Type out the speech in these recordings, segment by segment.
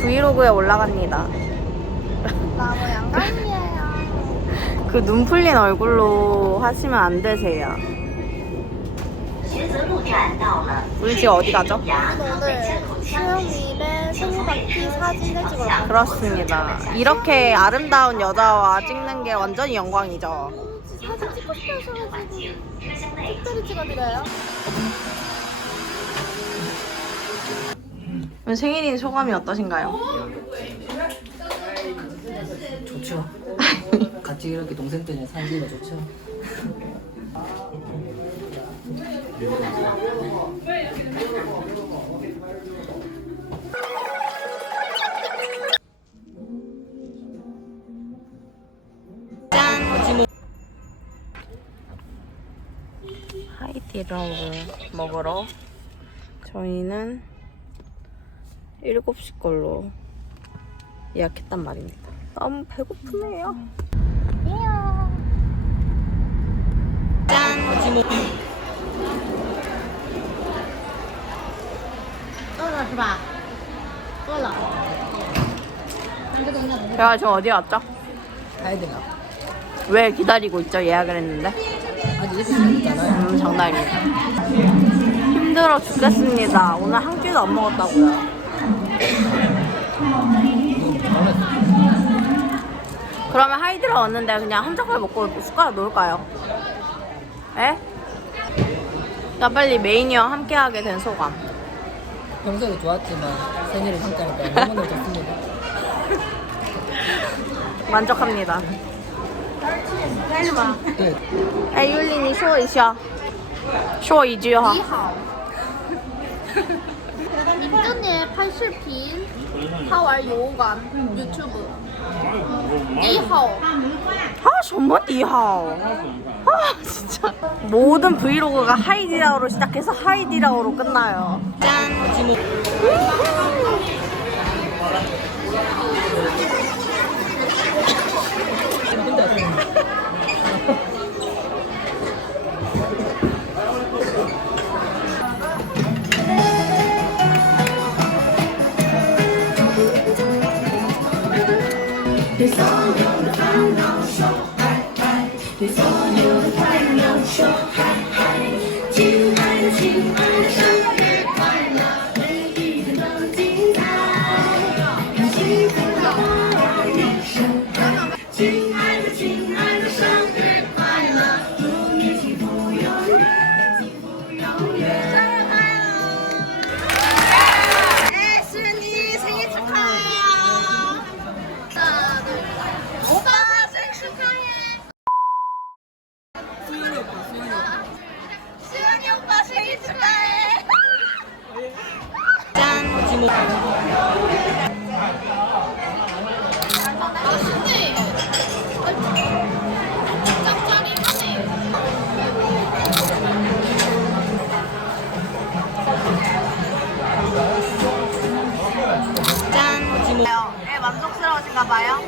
브이로그에 올라갑니다. 나무 양갈이에요. 그 눈 풀린 얼굴로 하시면 안 되세요. 우리 지금 어디 가죠? 뭐. 그렇습니다. 이렇게 아름다운 여자와 찍는 게 완전히 영광이죠. 사진 찍고 싶어서 특별히 찍어드려요. 오늘 생일인 소감이 어떠신가요? 좋죠. 같이 이렇게 동생들이랑 사귀기가 좋죠. 하이디라오를 먹으러 저희는 7시 걸로 예약했단 말입니다. 너무 배고프네요. 짠! 제가 지금 어디 왔죠? 가야 되나? 왜 기다리고 있죠? 예약을 했는데. 아직 있잖아요. 음, 장난입니다. 힘들어 죽겠습니다. 오늘 한 끼도 안 먹었다고요. 그러면 하이드라 왔는데 그냥 한 젓갈 먹고 숟가락 놓을까요? 에? 나 빨리 메이니와 함께하게 된 소감. 평소에도 좋았지만 생일을 함께하니까 너무너무 좋습니다. 만족합니다. 对，哎，尤里，你说一下，说一句哈。 임준이의 80핀 4월 요관 유튜브. 2호 아 정말? 2호 아 진짜. 모든 브이로그가 하이디라오로 시작해서 하이디라오로 끝나요. 짠 对所有的烦恼说拜拜，对所有的快乐说嗨。 만족스러우신가 봐요.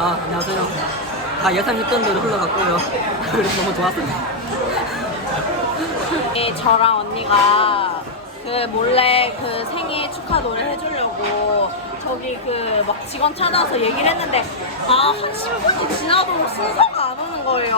아 안녕하세요. 다 예상 했던 대로 흘러갔고요. 그래서 너무 좋았습니다. 네, 저랑 언니가 그 몰래 그 생일 축하 노래 해주려고 저기 그 막 직원 찾아서 얘기를 했는데 아 한 10분이 지나도 순서가 안 오는 거예요.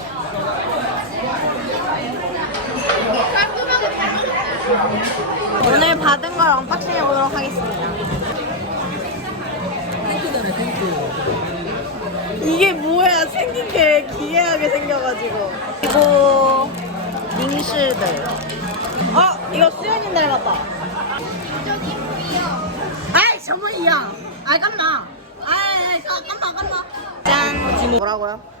오늘 받은 걸 언박싱 해보도록 하겠습니다. 이게 뭐야? 생긴 게 기괴하게 생겨가지고. 그리고 링실들. 어, 이거 수현이 닮았다. 아이, 저분이야 아이, 깜나. 아이, 깜나, 깜나. 짠. 뭐라고요?